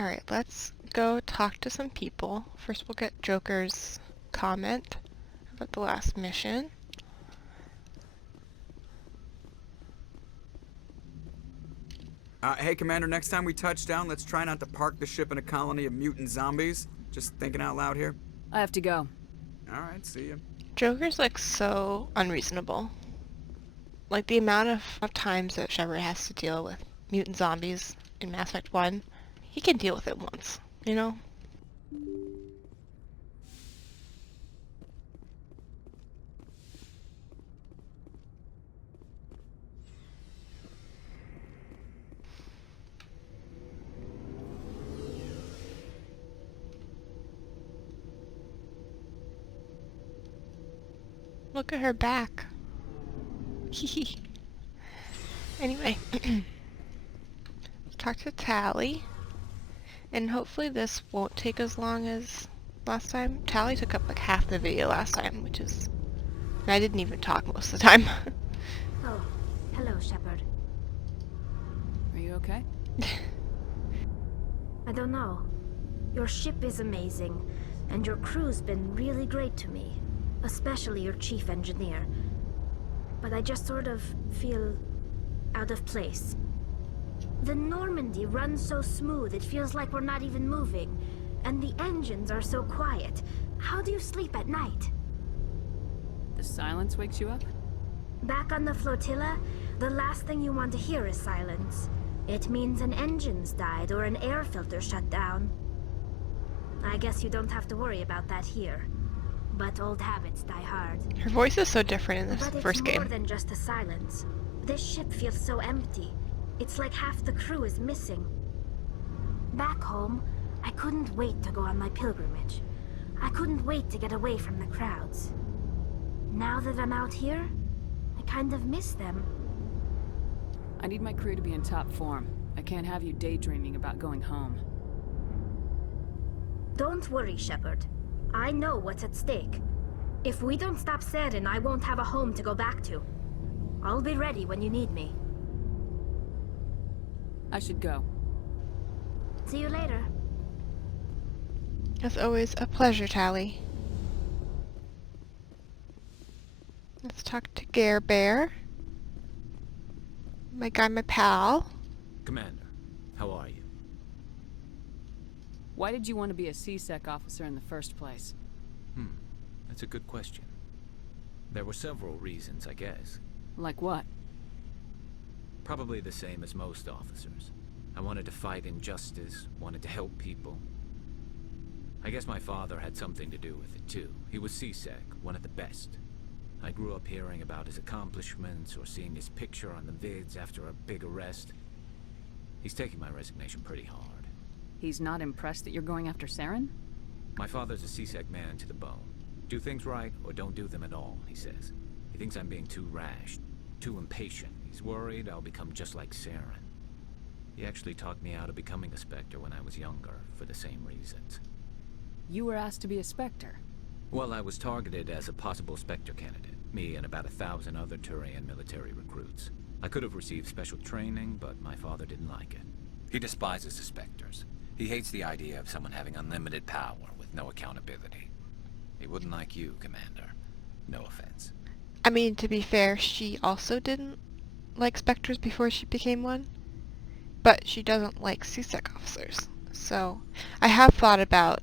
Alright, let's go talk to some people. First we'll get Joker's comment about the last mission. Hey, Commander, next time we touch down, let's try not to park the ship in a colony of mutant zombies. Just thinking out loud here. I have to go. Alright, see ya. Joker's like so unreasonable. Like the amount of times that Shepard has to deal with mutant zombies in Mass Effect 1, he can deal with it once, you know? Look at her back. Hehe. Anyway, talk to Tally, and hopefully this won't take as long as last time. Tally took up like half the video last time, which is... and I didn't even talk most of the time. Oh, hello, Shepard. Are you okay? I don't know. Your ship is amazing, and your crew's been really great to me. Especially your chief engineer. But I just sort of feel out of place. The Normandy runs so smooth it feels like we're not even moving. And the engines are so quiet. How do you sleep at night? The silence wakes you up? Back on the flotilla, the last thing you want to hear is silence. It means an engine's died or an air filter shut down. I guess you don't have to worry about that here. But old habits die hard. Her voice is so different in this But first it's game. more than just a silence. This ship feels so empty. It's like half the crew is missing. Back home, I couldn't wait to go on my pilgrimage. I couldn't wait to get away from the crowds. Now that I'm out here, I kind of miss them. I need my crew to be in top form. I can't have you daydreaming about going home. Don't worry, Shepard. I know what's at stake. If we don't stop Saren, I won't have a home to go back to. I'll be ready when you need me. I should go. See you later. As always, a pleasure, Tally. Let's talk to Gare Bear. My guy, my pal. Commander, how are you? Why did you want to be a C-Sec officer in the first place? That's a good question. There were several reasons, I guess. Like what? Probably the same as most officers. I wanted to fight injustice, wanted to help people. I guess my father had something to do with it too. He was C-Sec, one of the best. I grew up hearing about his accomplishments or seeing his picture on the vids after a big arrest. He's taking my resignation pretty hard. He's not impressed that you're going after Saren? My father's a C-Sec man to the bone. Do things right or don't do them at all, he says. He thinks I'm being too rash, too impatient. He's worried I'll become just like Saren. He actually talked me out of becoming a Spectre when I was younger, for the same reasons. You were asked to be a Spectre. Well, I was targeted as a possible Spectre candidate. Me and about 1,000 other Turian military recruits. I could have received special training, but my father didn't like it. He despises the Spectres. He hates the idea of someone having unlimited power with no accountability. He wouldn't like you, Commander. No offense. I mean, to be fair, she also didn't like Spectres before she became one. But she doesn't like C-Sec officers. So, I have thought about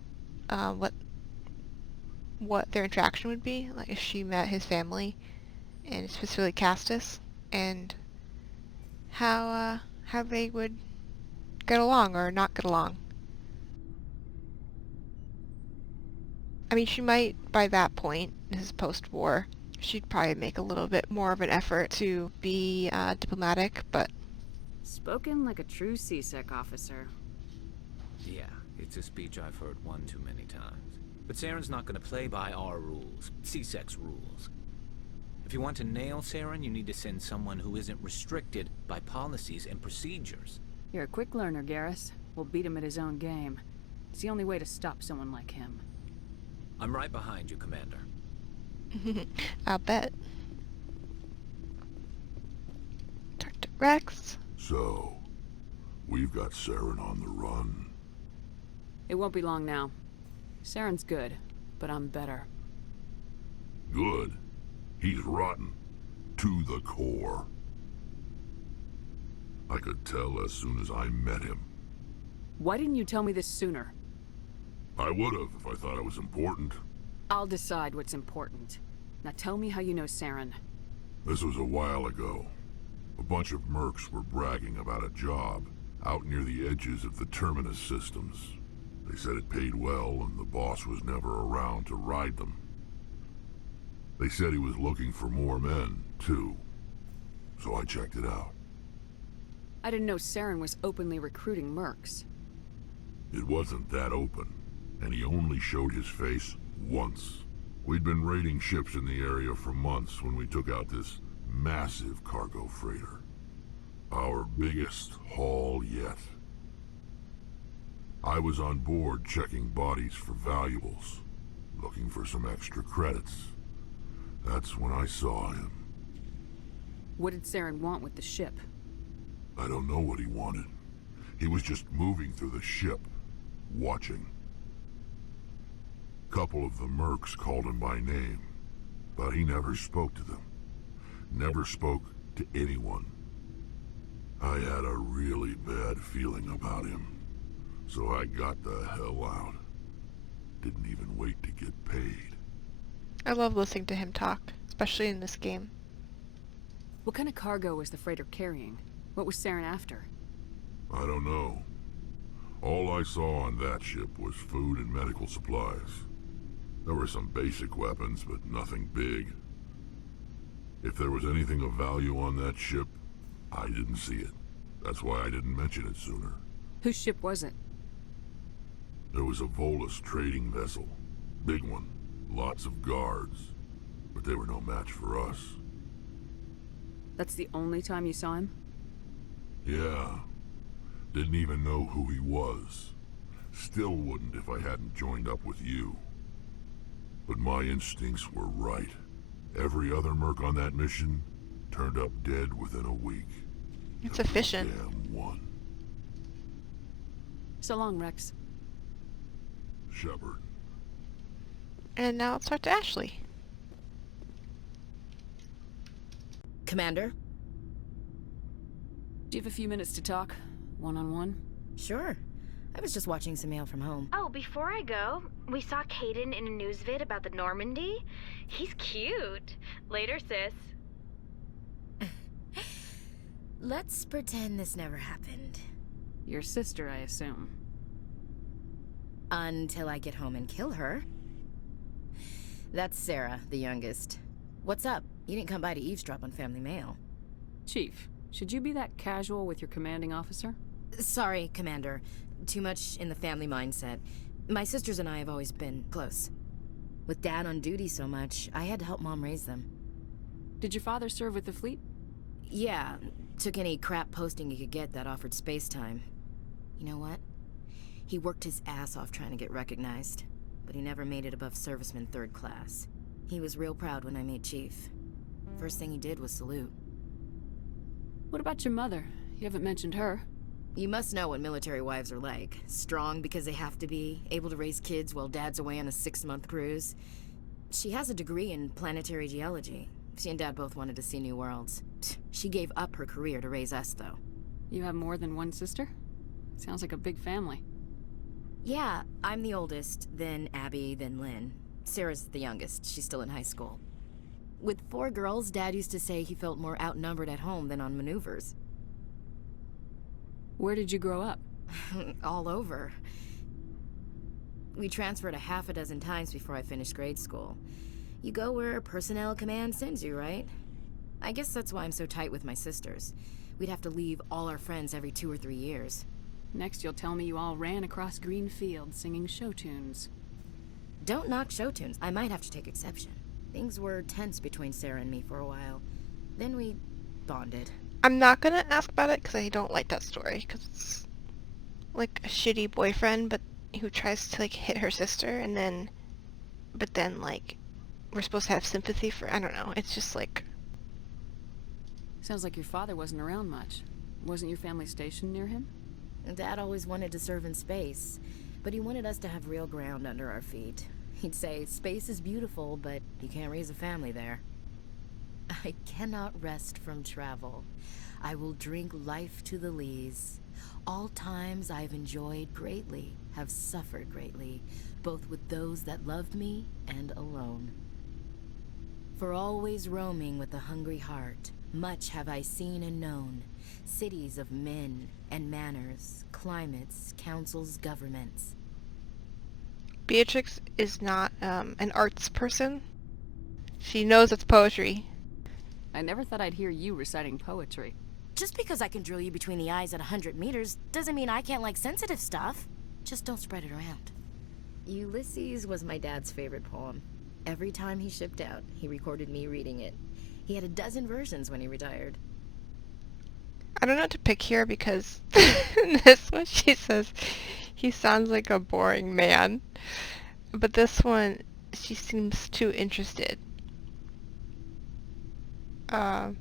what their interaction would be, like if she met his family, and specifically Castus, and how they would get along or not get along. I mean, she might, by that point, this is post-war, she'd probably make a little bit more of an effort to be diplomatic, but... Spoken like a true C-Sec officer. Yeah, it's a speech I've heard one too many times. But Saren's not going to play by our rules, C-Sec's rules. If you want to nail Saren, you need to send someone who isn't restricted by policies and procedures. You're a quick learner, Garrus. We'll beat him at his own game. It's the only way to stop someone like him. I'm right behind you, Commander. I'll bet. Talk to Rex. So, we've got Saren on the run. It won't be long now. Saren's good, but I'm better. Good. He's rotten. To the core. I could tell as soon as I met him. Why didn't you tell me this sooner? I would've if I thought it was important. I'll decide what's important. Now tell me how you know Saren. This was a while ago. A bunch of mercs were bragging about a job out near the edges of the Terminus systems. They said it paid well and the boss was never around to ride them. They said he was looking for more men, too. So I checked it out. I didn't know Saren was openly recruiting mercs. It wasn't that open, and he only showed his face once. We'd been raiding ships in the area for months when we took out this massive cargo freighter. Our biggest haul yet. I was on board checking bodies for valuables, looking for some extra credits. That's when I saw him. What did Saren want with the ship? I don't know what he wanted. He was just moving through the ship, watching. Couple of the mercs called him by name, but he never spoke to them. Never spoke to anyone. I had a really bad feeling about him, so I got the hell out. Didn't even wait to get paid. I love listening to him talk, especially in this game. What kind of cargo was the freighter carrying? What was Saren after? I don't know. All I saw on that ship was food and medical supplies. There were some basic weapons, but nothing big. If there was anything of value on that ship, I didn't see it. That's why I didn't mention it sooner. Whose ship was it? There was a Volus trading vessel. Big one. Lots of guards. But they were no match for us. That's the only time you saw him? Yeah. Didn't even know who he was. Still wouldn't if I hadn't joined up with you. But my instincts were right. Every other merc on that mission turned up dead within a week. It's efficient. Damn one. So long, Rex. Shepard. And now let's talk to Ashley. Commander? Do you have a few minutes to talk? One-on-one? Sure. I was just watching some mail from home. Oh, before I go, we saw Caden in a news vid about the Normandy. He's cute. Later, sis. Let's pretend this never happened. Your sister, I assume. Until I get home and kill her. That's Sarah, the youngest. What's up? You didn't come by to eavesdrop on family mail. Chief, should you be that casual with your commanding officer? Sorry, Commander. Too much in the family mindset. My sisters and I have always been close. With Dad on duty so much, I had to help Mom raise them. Did your father serve with the fleet? Yeah, took any crap posting he could get that offered space time. You know what? He worked his ass off trying to get recognized, but he never made it above serviceman 3rd class. He was real proud when I made Chief. First thing he did was salute. What about your mother? You haven't mentioned her. You must know what military wives are like. Strong because they have to be, able to raise kids while Dad's away on a 6-month cruise. She has a degree in planetary geology. She and Dad both wanted to see new worlds. She gave up her career to raise us, though. You have more than one sister? Sounds like a big family. Yeah, I'm the oldest, then Abby, then Lynn. Sarah's the youngest. She's still in high school. With 4 girls, Dad used to say he felt more outnumbered at home than on maneuvers. Where did you grow up? All over. We transferred a half a dozen times before I finished grade school. You go where personnel command sends you, right? I guess that's why I'm so tight with my sisters. We'd have to leave all our friends every 2 or 3 years. Next you'll tell me you all ran across green fields singing show tunes. Don't knock show tunes. I might have to take exception. Things were tense between Sarah and me for a while. Then we bonded. I'm not gonna ask about it because I don't like that story, because it's like a shitty boyfriend but who tries to like hit her sister but then like we're supposed to have sympathy for, I don't know, it's just like... Sounds like your father wasn't around much. Wasn't your family stationed near him? Dad always wanted to serve in space, But he wanted us to have real ground under our feet. He'd say, space is beautiful, but you can't raise a family there. I cannot rest from travel. I will drink life to the lees. All times I've enjoyed greatly, have suffered greatly, both with those that loved me and alone. For always roaming with a hungry heart, much have I seen and known. Cities of men and manners, climates, councils, governments. Beatrix is not an arts person. She knows it's poetry. I never thought I'd hear you reciting poetry. Just because I can drill you between the eyes at 100 meters doesn't mean I can't like sensitive stuff. Just don't spread it around. Ulysses was my dad's favorite poem. Every time he shipped out, he recorded me reading it. He had a dozen versions when he retired. I don't know what to pick here because in this one she says he sounds like a boring man. But this one, she seems too interested. I'm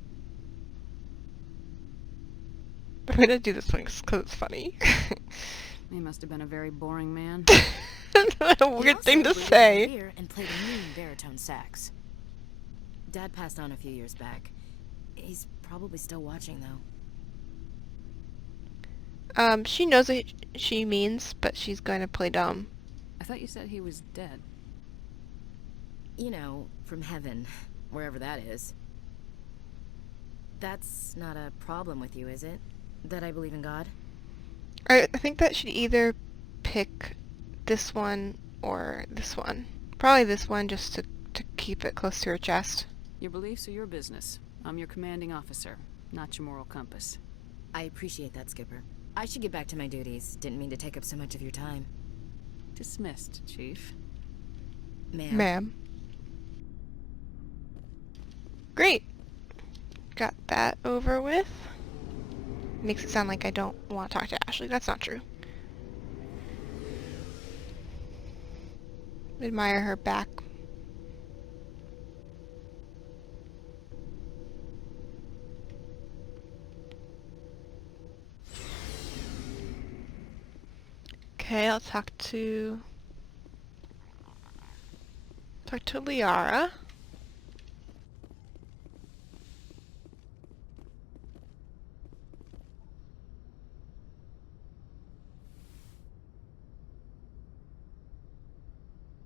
gonna do this one because it's funny. He must have been a very boring man. A weird thing to say. And played a mean baritone sax. Dad passed on a few years back. He's probably still watching, though. She knows what she means, but she's going to play dumb. I thought you said he was dead. You know, from heaven, wherever that is. That's not a problem with you, is it? That I believe in God? I think that she'd either pick this one or this one. Probably this one just to keep it close to her chest. Your beliefs are your business. I'm your commanding officer, not your moral compass. I appreciate that, Skipper. I should get back to my duties. Didn't mean to take up so much of your time. Dismissed, Chief. Ma'am. Great. Got that over with. Makes it sound like I don't want to talk to Ashley. That's not true. Admire her back. Okay, I'll talk to Liara.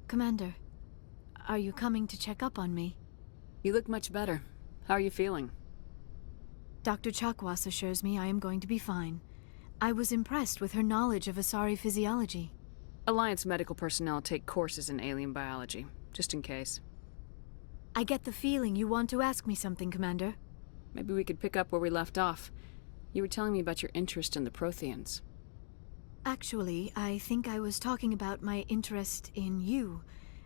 Commander, are you coming to check up on me? You look much better. How are you feeling? Dr. Chakwas assures me I am going to be fine. I was impressed with her knowledge of Asari physiology. Alliance medical personnel take courses in alien biology, just in case. I get the feeling you want to ask me something, Commander. Maybe we could pick up where we left off. You were telling me about your interest in the Protheans. Actually, I think I was talking about my interest in you,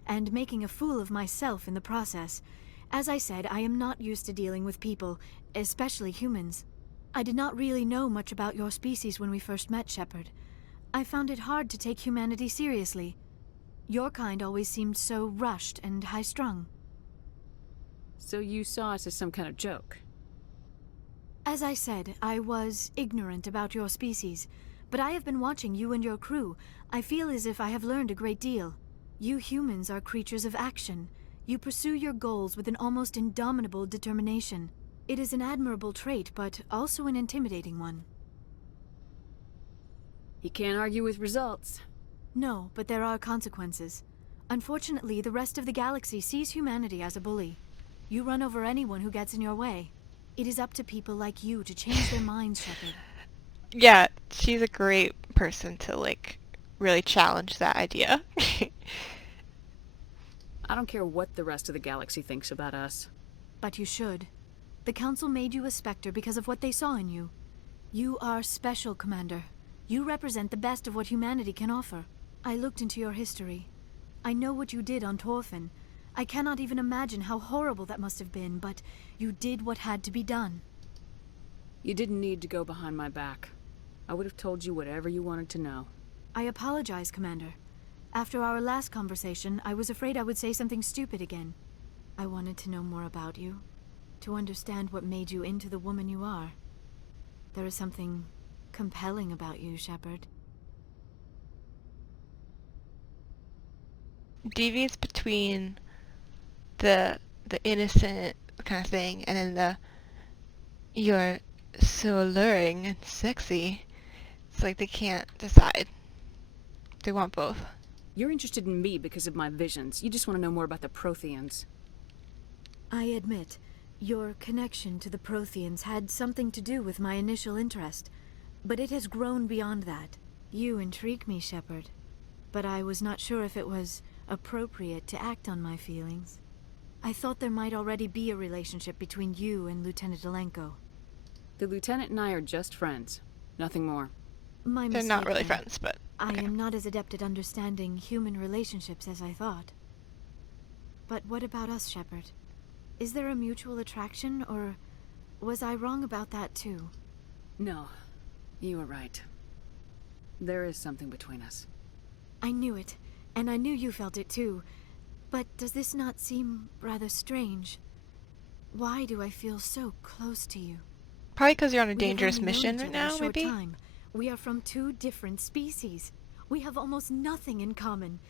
and making a fool of myself in the process. As I said, I am not used to dealing with people, especially humans. I did not really know much about your species when we first met, Shepard. I found it hard to take humanity seriously. Your kind always seemed so rushed and high-strung. So you saw us as some kind of joke? As I said, I was ignorant about your species, but I have been watching you and your crew. I feel as if I have learned a great deal. You humans are creatures of action. You pursue your goals with an almost indomitable determination. It is an admirable trait, but also an intimidating one. You can't argue with results. No, but there are consequences. Unfortunately, the rest of the galaxy sees humanity as a bully. You run over anyone who gets in your way. It is up to people like you to change their minds, Shepard. Yeah, she's a great person to, like, really challenge that idea. I don't care what the rest of the galaxy thinks about us. But you should. The Council made you a Spectre because of what they saw in you. You are special, Commander. You represent the best of what humanity can offer. I looked into your history. I know what you did on Torfin. I cannot even imagine how horrible that must have been, but you did what had to be done. You didn't need to go behind my back. I would have told you whatever you wanted to know. I apologize, Commander. After our last conversation, I was afraid I would say something stupid again. I wanted to know more about you, to understand what made you into the woman you are. There is something compelling about you, Shepard. deviates between the innocent kind of thing and then the you're so alluring and sexy. It's like they can't decide. They want both. You're interested in me because of my visions. You just want to know more about the Protheans. I admit, your connection to the Protheans had something to do with my initial interest, but it has grown beyond that. You intrigue me, Shepard, but I was not sure if it was appropriate to act on my feelings. I thought there might already be a relationship between you and Lieutenant Alenko. The Lieutenant and I are just friends. Nothing more. My They're mistake, not really then. friends, but I okay. am not as adept at understanding human relationships as I thought. But what about us, Shepard? Is there a mutual attraction, or was I wrong about that too? No, you were right. There is something between us. I knew it, and I knew you felt it too. But does this not seem rather strange? Why do I feel so close to you? Probably because you're on a We have dangerous only known mission each right other a now, short maybe? time. We are from two different species. We have almost nothing in common.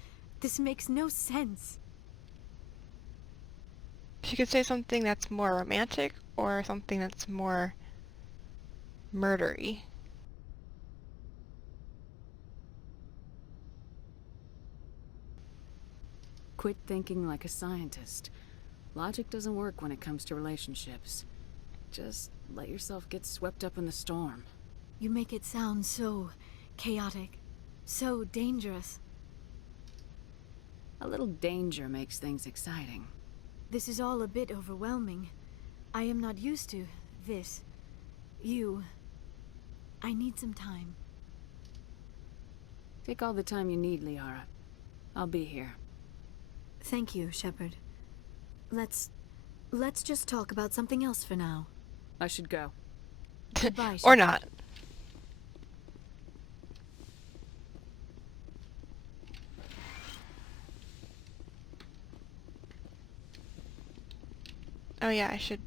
This makes no sense. She could say something that's more romantic or something that's more murdery. Quit thinking like a scientist. Logic doesn't work when it comes to relationships. Just let yourself get swept up in the storm. You make it sound so chaotic, so dangerous. A little danger makes things exciting. This is all a bit overwhelming. I am not used to this. I need some time. Take all the time you need, Liara. I'll be here. Thank you, Shepard. Let's just talk about something else for now. I should go. Goodbye, Or Shepard. not. Oh yeah, I should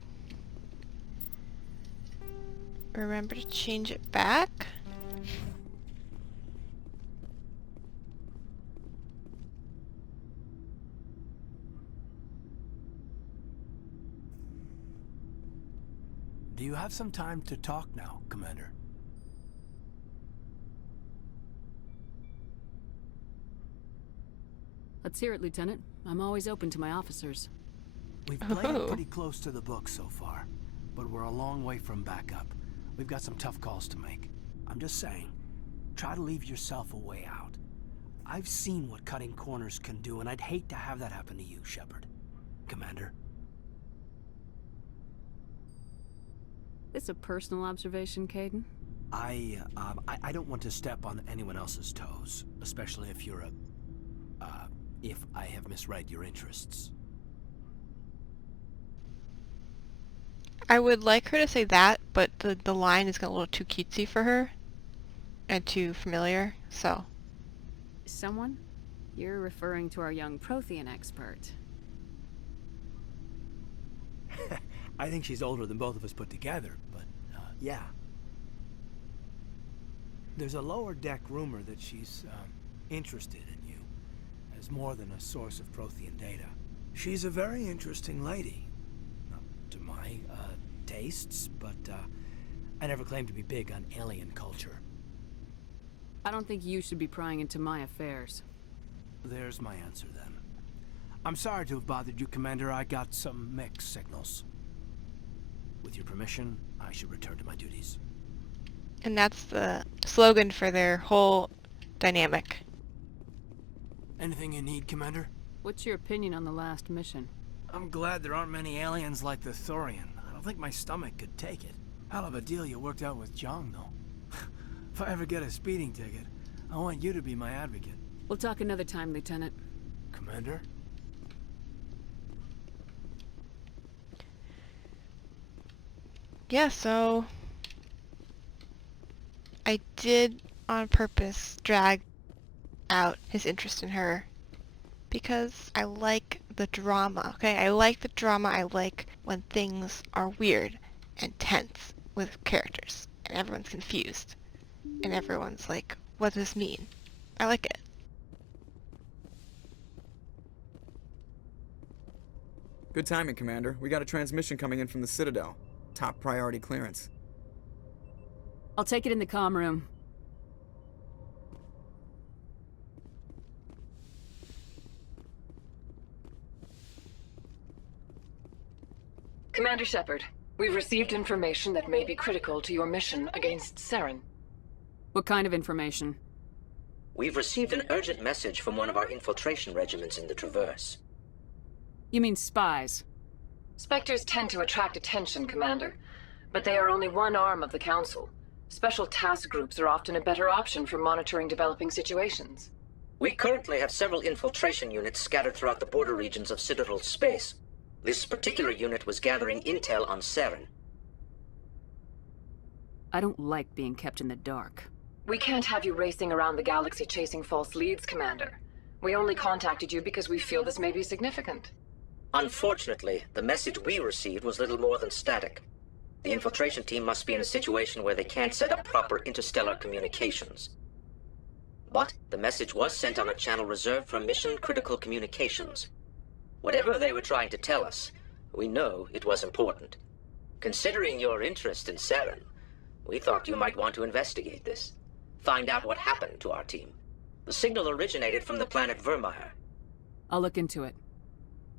remember to change it back. Do you have some time to talk now, Commander? Let's hear it, Lieutenant. I'm always open to my officers. We've played Oh. it pretty close to the book so far, but we're a long way from backup. We've got some tough calls to make. I'm just saying, try to leave yourself a way out. I've seen what cutting corners can do, and I'd hate to have that happen to you, Shepard. Commander? This a personal observation, Caden? I don't want to step on anyone else's toes, especially if you're if I have misread your interests. I would like her to say that, but the line is a little too cutesy for her and too familiar, so. Someone? You're referring to our young Prothean expert. I think she's older than both of us put together, but, yeah. There's a lower deck rumor that she's, interested in you, as more than a source of Prothean data. She's a very interesting lady. Not to my, tastes, but, I never claimed to be big on alien culture. I don't think you should be prying into my affairs. There's my answer, then. I'm sorry to have bothered you, Commander. I got some mixed signals. With your permission, I should return to my duties. And that's the slogan for their whole dynamic. Anything you need, Commander? What's your opinion on the last mission? I'm glad there aren't many aliens like the Thorian. I don't think my stomach could take it. Hell of a deal you worked out with Jong, though. If I ever get a speeding ticket, I want you to be my advocate. We'll talk another time, Lieutenant. Commander? Yeah, so I did on purpose drag out his interest in her because I like the drama, okay? I like the drama. I like when things are weird and tense with characters and everyone's confused and everyone's like, what does this mean? I like it. Good timing, Commander. We got a transmission coming in from the Citadel. Top priority clearance. I'll take it in the comm room. Commander Shepard, we've received information that may be critical to your mission against Saren. What kind of information? We've received an urgent message from one of our infiltration regiments in the Traverse. You mean spies? Spectres tend to attract attention, Commander, but they are only one arm of the Council. Special task groups are often a better option for monitoring developing situations. We currently have several infiltration units scattered throughout the border regions of Citadel space. This particular unit was gathering intel on Saren. I don't like being kept in the dark. We can't have you racing around the galaxy chasing false leads, Commander. We only contacted you because we feel this may be significant. Unfortunately, the message we received was little more than static. The infiltration team must be in a situation where they can't set up proper interstellar communications. But the message was sent on a channel reserved for mission-critical communications. Whatever they were trying to tell us, we know it was important. Considering your interest in Saren, we thought you might want to investigate this. Find out what happened to our team. The signal originated from the planet Vermeer. I'll look into it.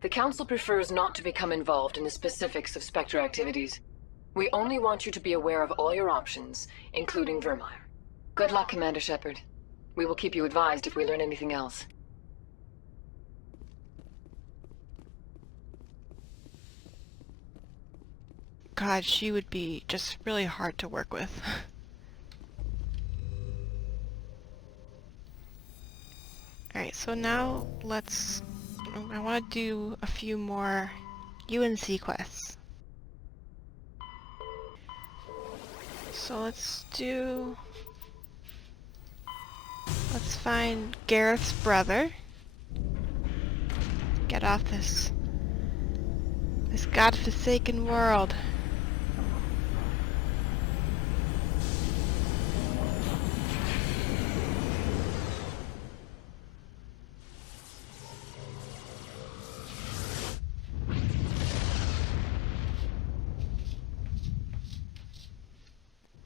The Council prefers not to become involved in the specifics of Spectre activities. We only want you to be aware of all your options, including Vermeer. Good luck, Commander Shepard. We will keep you advised if we learn anything else. God, she would be just really hard to work with. Alright, so now I want to do a few more UNC quests. So let's find Gareth's brother. Get off this godforsaken world.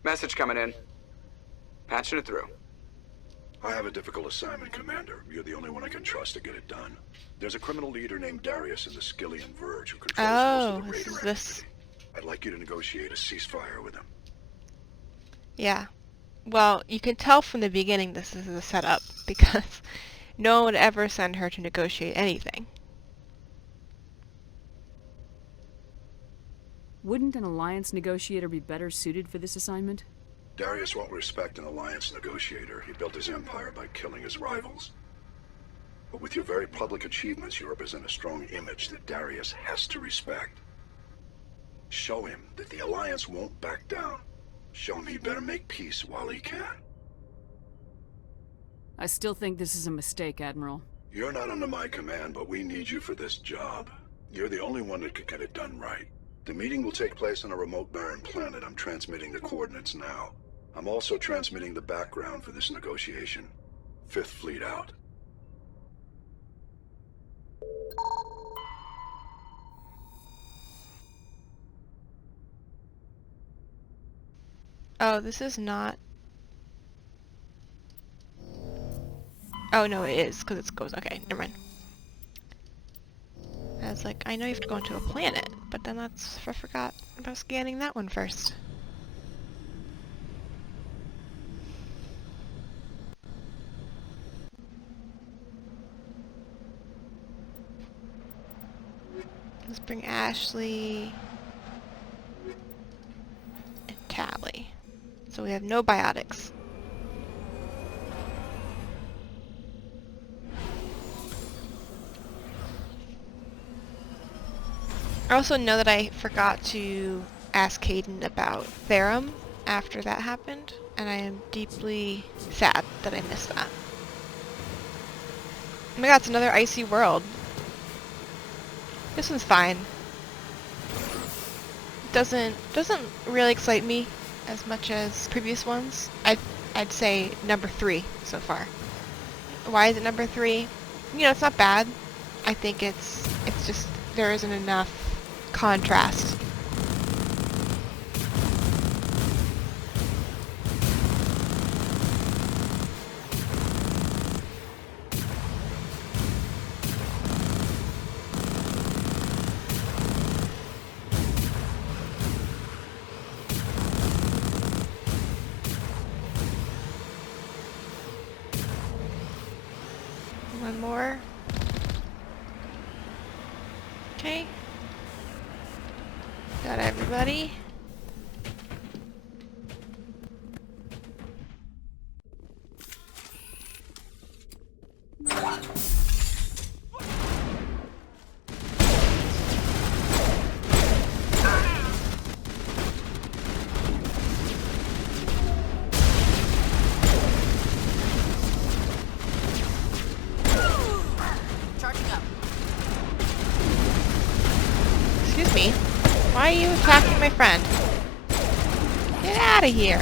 Message coming in. Patching it through. I have a difficult assignment, Commander. You're the only one I can trust to get it done. There's a criminal leader named Darius in the Skillian Verge who controls most of the Raider activity. I'd like you to negotiate a ceasefire with him. Yeah. Well, you can tell from the beginning this is a setup, because no one would ever send her to negotiate anything. Wouldn't an Alliance negotiator be better suited for this assignment? Darius won't respect an Alliance negotiator. He built his empire by killing his rivals. But with your very public achievements, you represent a strong image that Darius has to respect. Show him that the Alliance won't back down. Show him he better make peace while he can. I still think this is a mistake, Admiral. You're not under my command, but we need you for this job. You're the only one that could get it done right. The meeting will take place on a remote barren planet. I'm transmitting the coordinates now. I'm also transmitting the background for this negotiation. 5th Fleet out. Oh, this is not... Oh, no, it is, because it goes... Okay, never mind. I was like, I know you have to go into a planet, but then I forgot about scanning that one first. Let's bring Ashley and Tally. So we have no biotics. I also know that I forgot to ask Caden about Therum after that happened, and I am deeply sad that I missed that. Oh my god, it's another icy world. This one's fine. Doesn't really excite me as much as previous ones. I'd say number 3 so far. Why is it number 3? You know, it's not bad. I think it's just there isn't enough contrast. One more. Okay. Got everybody. Excuse me. Why are you attacking my friend? Get out of here.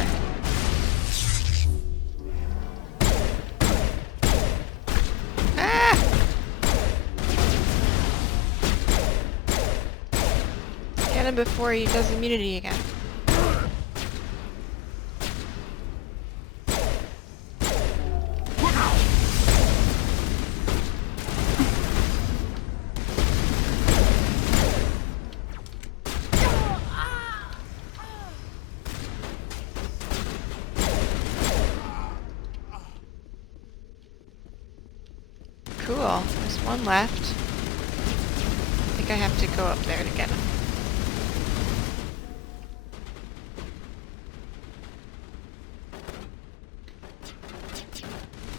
Ah! Get him before he does immunity again. Cool. There's one left. I think I have to go up there to get him.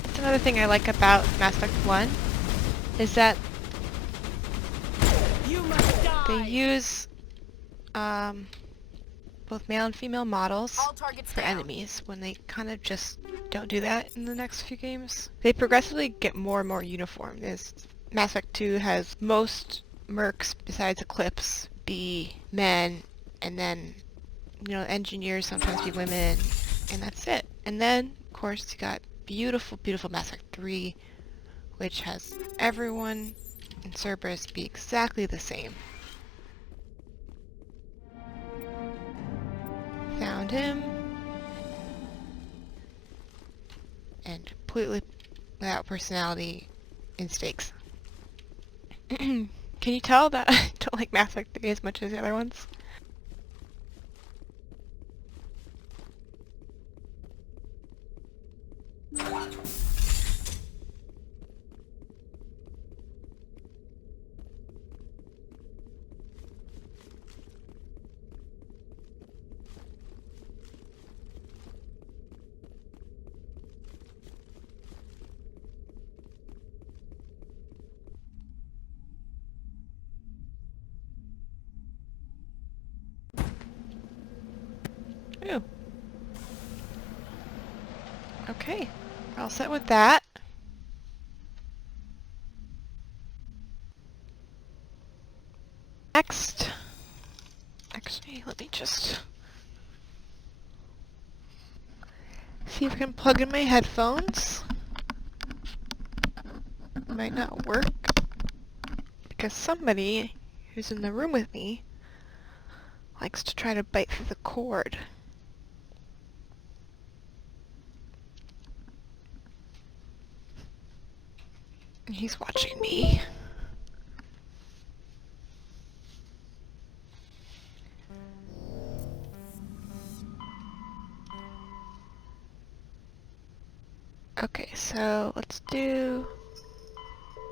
That's another thing I like about Mass Effect 1 is that they use both male and female models for enemies when they kind of just don't do that in the next few games. They progressively get more and more uniform. Mass Effect 2 has most mercs besides Eclipse be men, and then, you know, engineers sometimes be women, and that's it. And then, of course, you got beautiful, beautiful Mass Effect 3, which has everyone in Cerberus be exactly the same. Found him. And completely without personality instincts. Can you tell that I don't like Mass Effect 3 as much as the other ones? Ooh. Okay, we're all set with that. Next, actually, let me just see if I can plug in my headphones. Might not work because somebody who's in the room with me likes to try to bite through the cord. And he's watching me. Okay, so let's do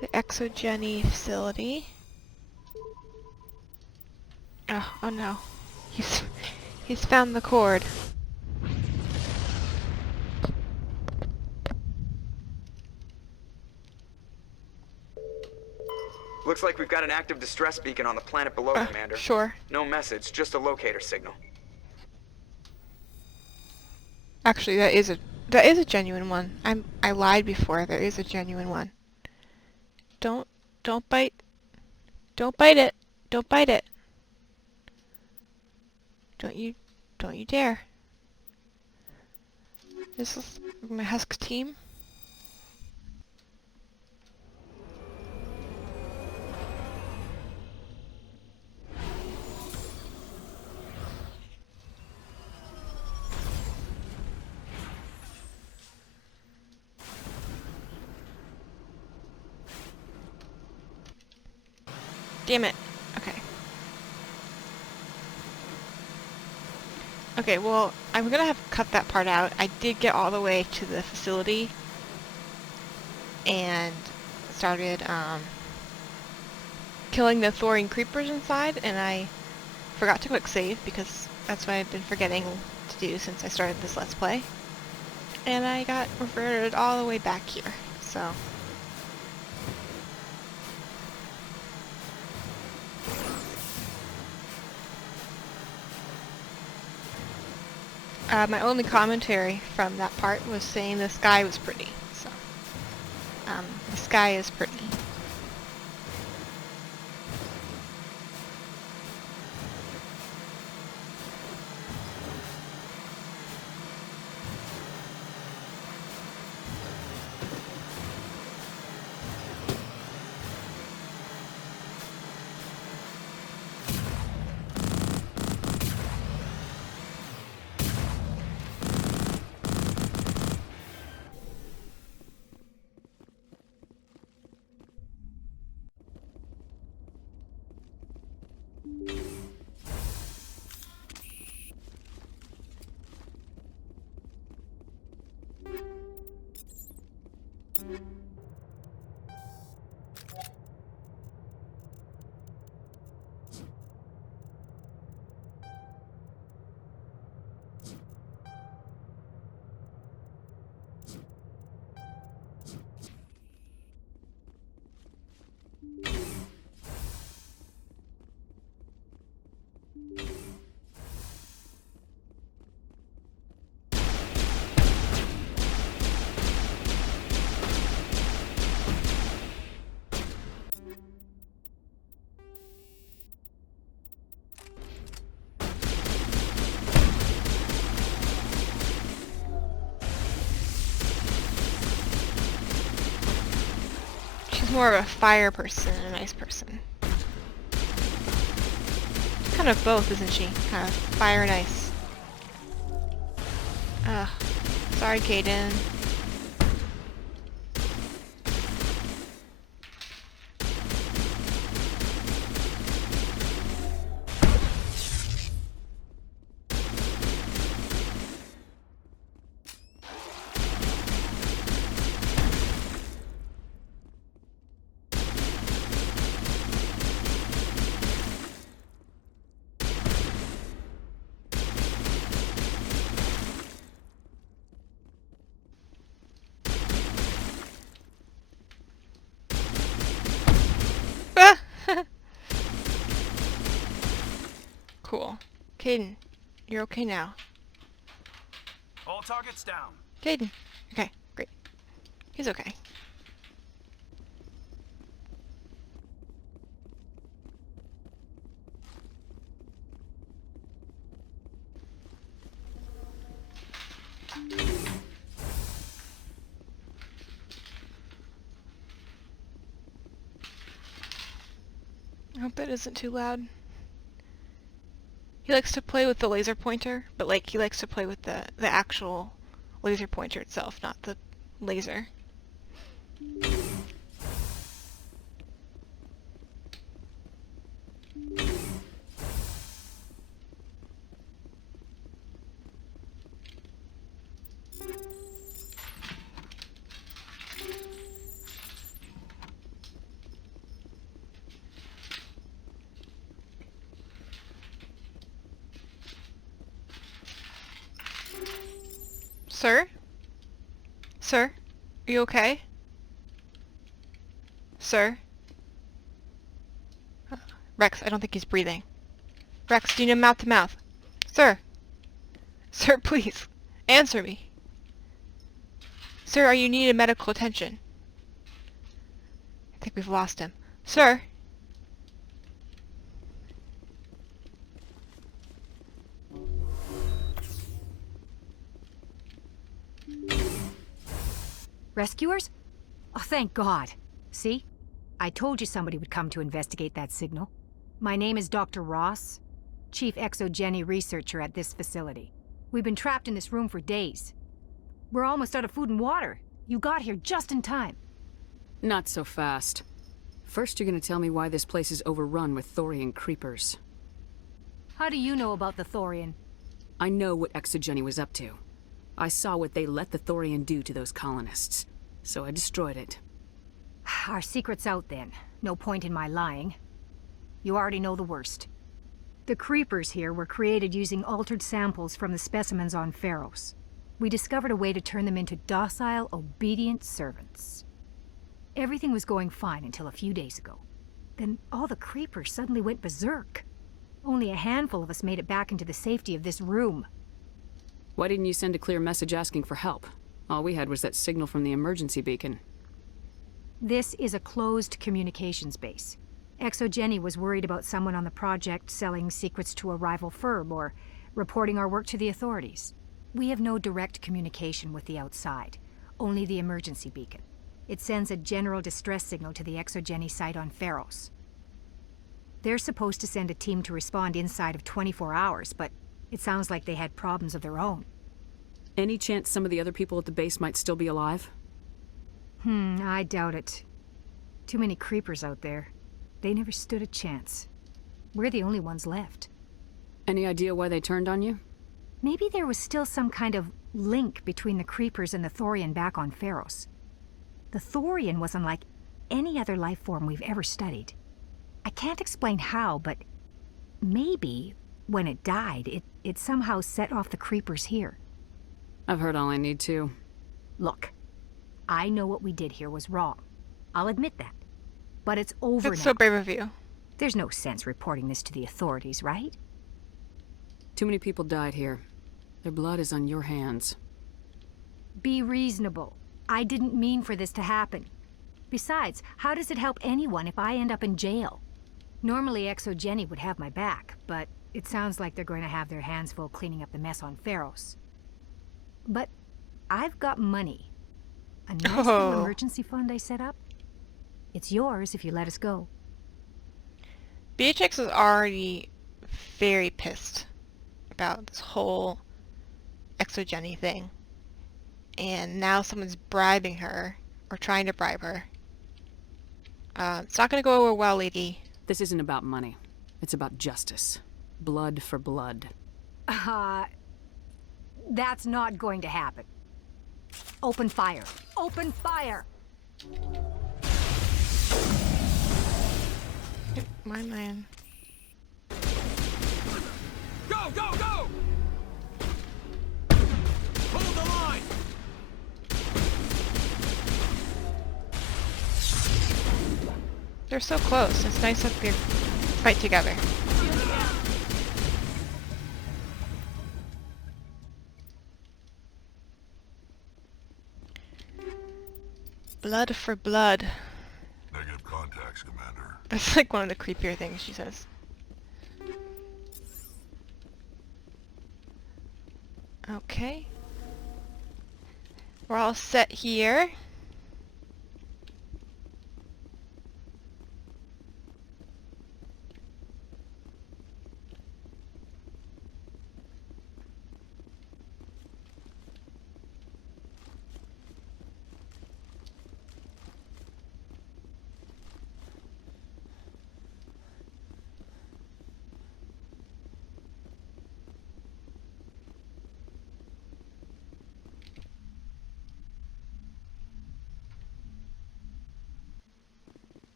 the Exogeny facility. Oh no. He's found the cord. Looks like we've got an active distress beacon on the planet below, Commander. Sure. No message, just a locator signal. Actually, that is a genuine one. I lied before. There is a genuine one. Don't bite. Don't bite it. Don't bite it. Don't you dare. This is my Husk team. Damn it. Okay. Okay, well, I'm gonna have to cut that part out. I did get all the way to the facility and started killing the Thorian creepers inside, and I forgot to click save because that's what I've been forgetting to do since I started this Let's Play. And I got reverted all the way back here, so... my only commentary from that part was saying the sky was pretty, so... the sky is pretty. More of a fire person and an ice person. Kind of both, isn't she? Kind of fire and ice. Ugh. Sorry, Kaden. Cool. Caden, you're okay now. All targets down. Caden. Okay, great. He's okay. I hope that isn't too loud. He likes to play with the laser pointer, but like he likes to play with the actual laser pointer itself, not the laser. Sir? Sir? Are you okay? Sir? Rex, I don't think he's breathing. Rex, do you know mouth to mouth? Sir? Sir, please. Answer me. Sir, are you needing medical attention? I think we've lost him. Sir? Rescuers? Oh, thank God. See? I told you somebody would come to investigate that signal. My name is Dr. Ross, Chief Exogeny Researcher at this facility. We've been trapped in this room for days. We're almost out of food and water. You got here just in time. Not so fast. First, you're gonna tell me why this place is overrun with Thorian creepers. How do you know about the Thorian? I know what Exogeny was up to. I saw what they let the Thorian do to those colonists, so I destroyed it. Our secret's out then. No point in my lying. You already know the worst. The creepers here were created using altered samples from the specimens on Pharos. We discovered a way to turn them into docile, obedient servants. Everything was going fine until a few days ago. Then all the creepers suddenly went berserk. Only a handful of us made it back into the safety of this room. Why didn't you send a clear message asking for help? All we had was that signal from the emergency beacon. This is a closed communications base. Exogeny was worried about someone on the project selling secrets to a rival firm or reporting our work to the authorities. We have no direct communication with the outside, only the emergency beacon. It sends a general distress signal to the Exogeny site on Pharos. They're supposed to send a team to respond inside of 24 hours, but it sounds like they had problems of their own. Any chance some of the other people at the base might still be alive? I doubt it. Too many creepers out there. They never stood a chance. We're the only ones left. Any idea why they turned on you? Maybe there was still some kind of link between the creepers and the Thorian back on Pharos. The Thorian was unlike any other life form we've ever studied. I can't explain how, but maybe when it died, it somehow set off the creepers here. I've heard all I need to. Look, I know what we did here was wrong. I'll admit that. But it's over now. That's so brave of you. There's no sense reporting this to the authorities, right? Too many people died here. Their blood is on your hands. Be reasonable. I didn't mean for this to happen. Besides, how does it help anyone if I end up in jail? Normally Exogeny would have my back, but it sounds like they're going to have their hands full cleaning up the mess on Pharos. But I've got money. A nice little emergency fund I set up. It's yours if you let us go. Beatrix is already very pissed about this whole Exogeny thing. And now someone's bribing her, or trying to bribe her. It's not going to go over well, lady. This isn't about money. It's about justice. Blood for blood. That's not going to happen. Open fire. Open fire! My man. Go, go, go! Hold the line! They're so close. It's nice that they fight together. Blood for blood. Negative contacts, Commander. That's like one of the creepier things she says. Okay. We're all set here.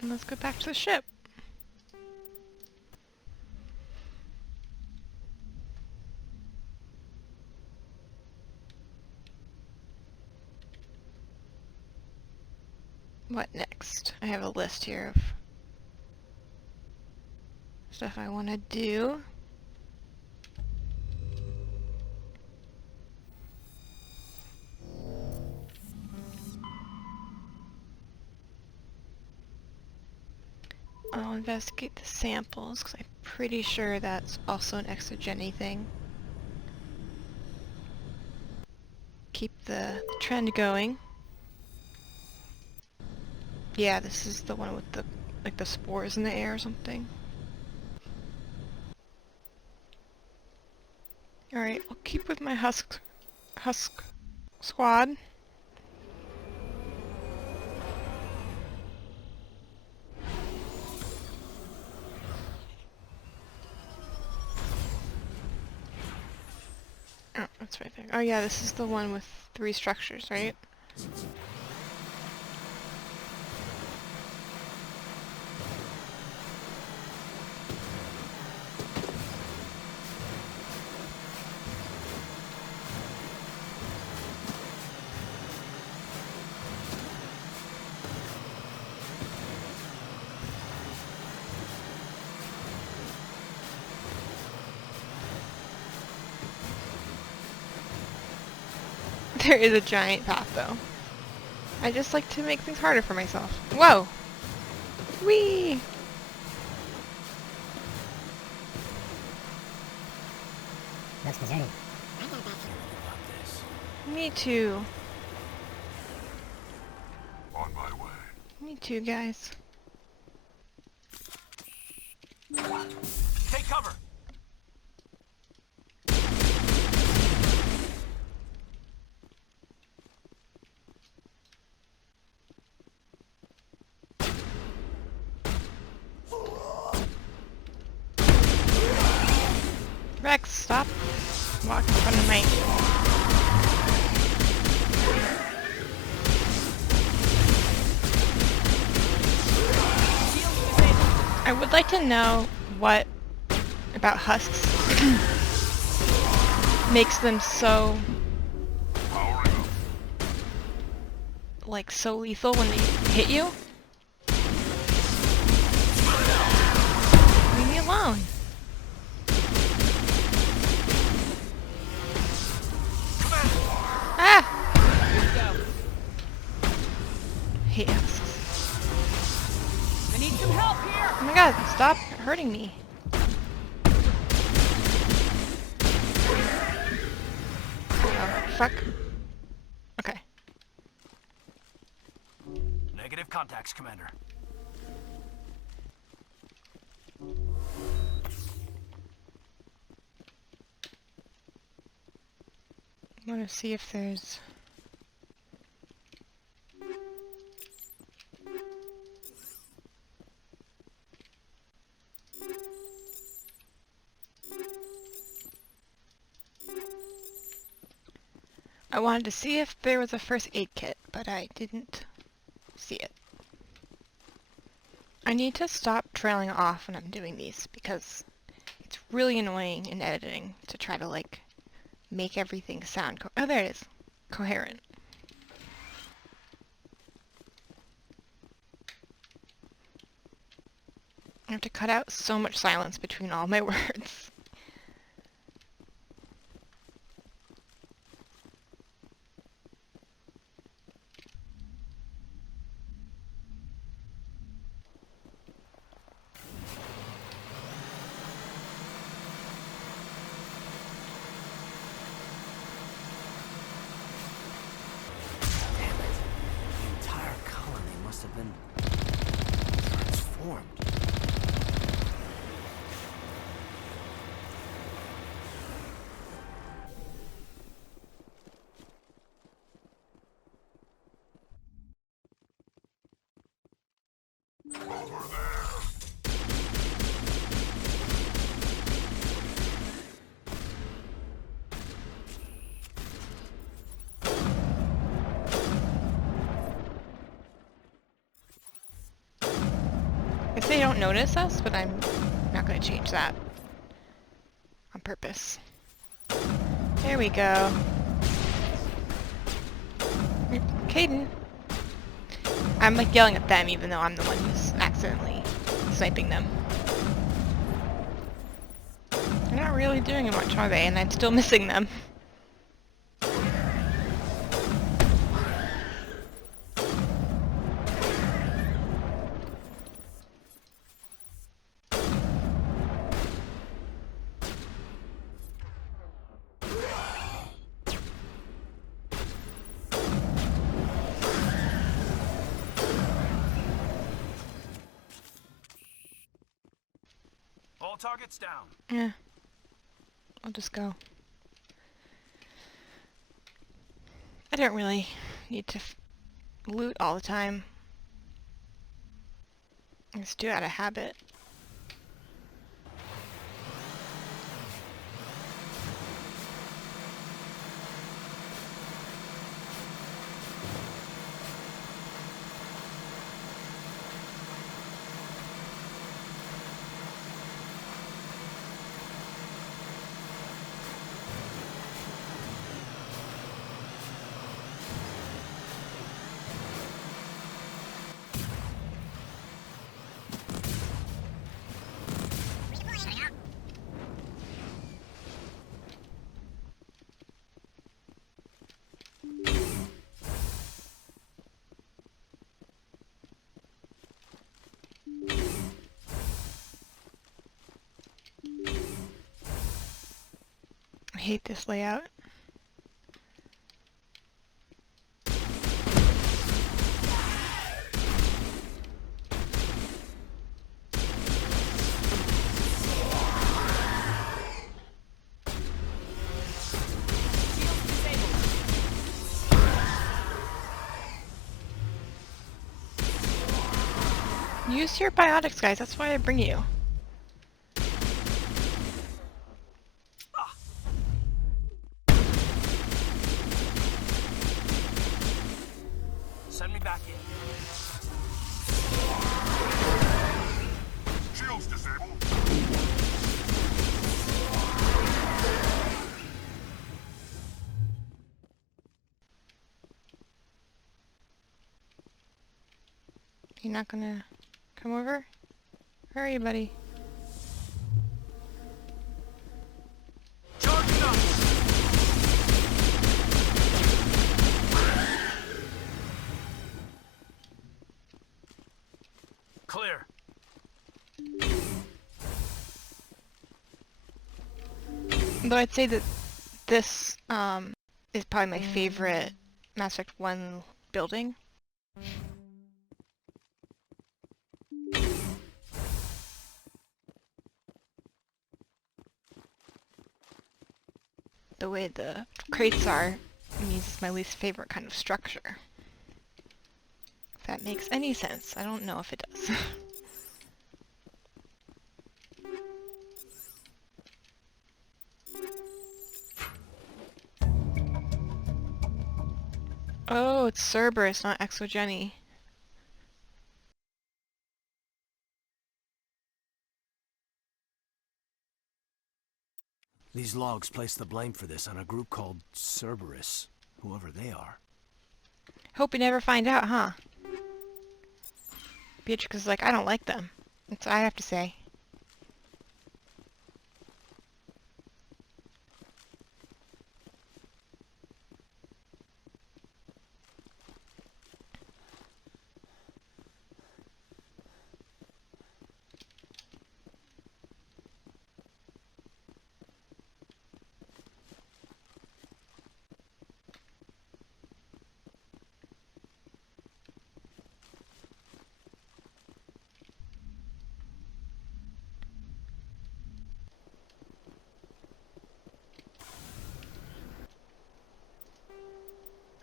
And let's go back to the ship. What next? I have a list here of stuff I want to do. I'll investigate the samples, because I'm pretty sure that's also an Exogeny thing. Keep the trend going. Yeah, this is the one with the, like, the spores in the air or something. Alright, I'll keep with my Husk squad. Oh yeah, this is the one with 3 structures, right? There is a giant path, though. I just like to make things harder for myself. Whoa! Whee! Looks deserted. Me too. On my way. Me too, guys. Take cover. Rex, stop walking in front of my... I would like to know what about husks makes them so... like, so lethal when they hit you. Leave me alone. Ah! Hate husks. I need some help here! Oh my god, stop hurting me. Oh, fuck. Okay. Negative contacts, Commander. I want to see if there's... I wanted to see if there was a first aid kit, but I didn't see it. I need to stop trailing off when I'm doing these, because it's really annoying in editing to try to, like, make everything sound oh, there it is. Coherent. I have to cut out so much silence between all my words. Have been transformed. Over there. I guess they don't notice us, but I'm not going to change that on purpose. There we go. Caden. I'm like yelling at them even though I'm the one who's accidentally sniping them. They're not really doing much, are they? And I'm still missing them. All targets down. Yeah. I'll just go. I don't really need to loot all the time. I just do it out of habit. hate this layout. Use your biotics, guys. That's why I bring you. Send me back in. Shields disabled. You're not gonna come over? Where are you, buddy? Charging up! Clear. Though I'd say that this is probably my favorite Mass Effect 1 building. The way the crates are means it's my least favorite kind of structure. If that makes any sense. I don't know if it does. Oh, it's Cerberus, not Exogeny. These logs place the blame for this on a group called Cerberus, whoever they are. Hope you never find out, huh? Beatrix is like, I don't like them. That's what I have to say.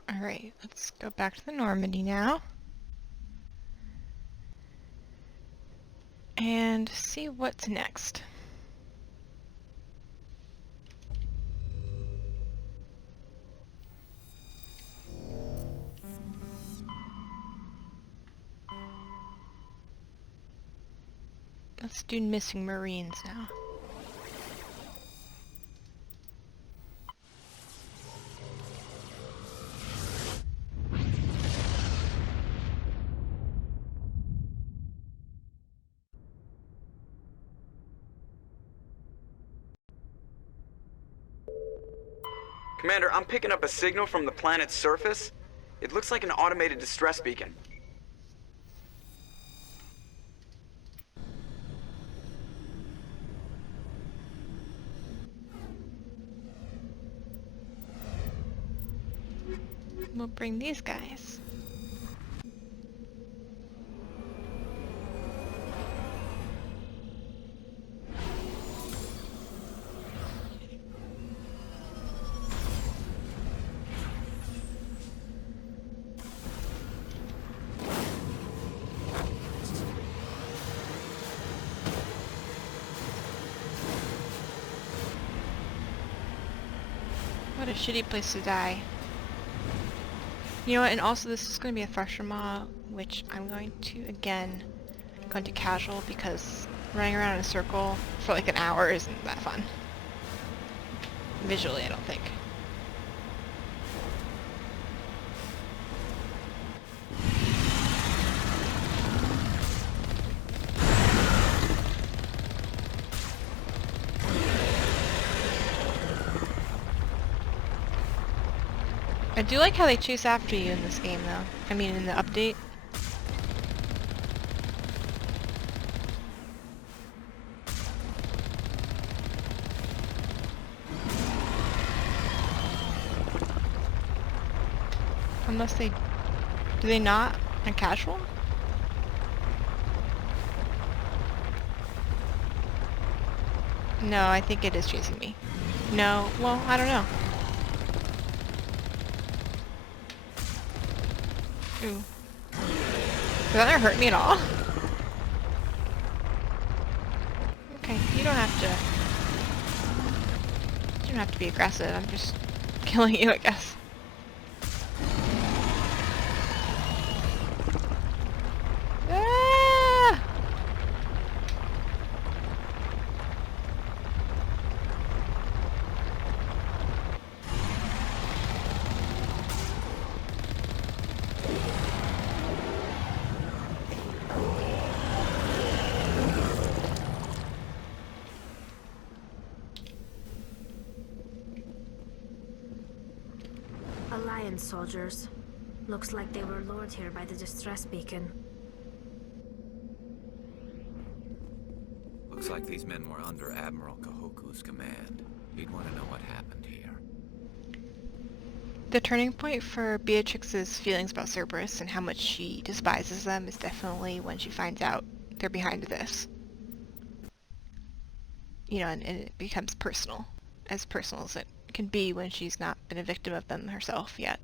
Alright, let's go back to the Normandy now. And see what's next. Let's do missing Marines now. Commander, I'm picking up a signal from the planet's surface. It looks like an automated distress beacon. We'll bring these guys. What a shitty place to die. You know what, and also this is going to be a fresher mod, which I'm going to, again, go into casual because running around in a circle for like an hour isn't that fun. Visually, I don't think. I do like how they chase after you in this game, though. I mean, in the update. Unless they... Do they not? A casual? No, I think it is chasing me. No, well, I don't know. Ooh. Does that not hurt me at all? Okay, you don't have to... You don't have to be aggressive, I'm just killing you, I guess. Ah! Alliance soldiers. Looks like they were lured here by the distress beacon. Looks like these men were under Admiral Kahoku's command. He'd want to know what happened here. The turning point for Beatrix's feelings about Cerberus and how much she despises them is definitely when she finds out they're behind this. You know, and it becomes personal as it can be when she's not been a victim of them herself yet.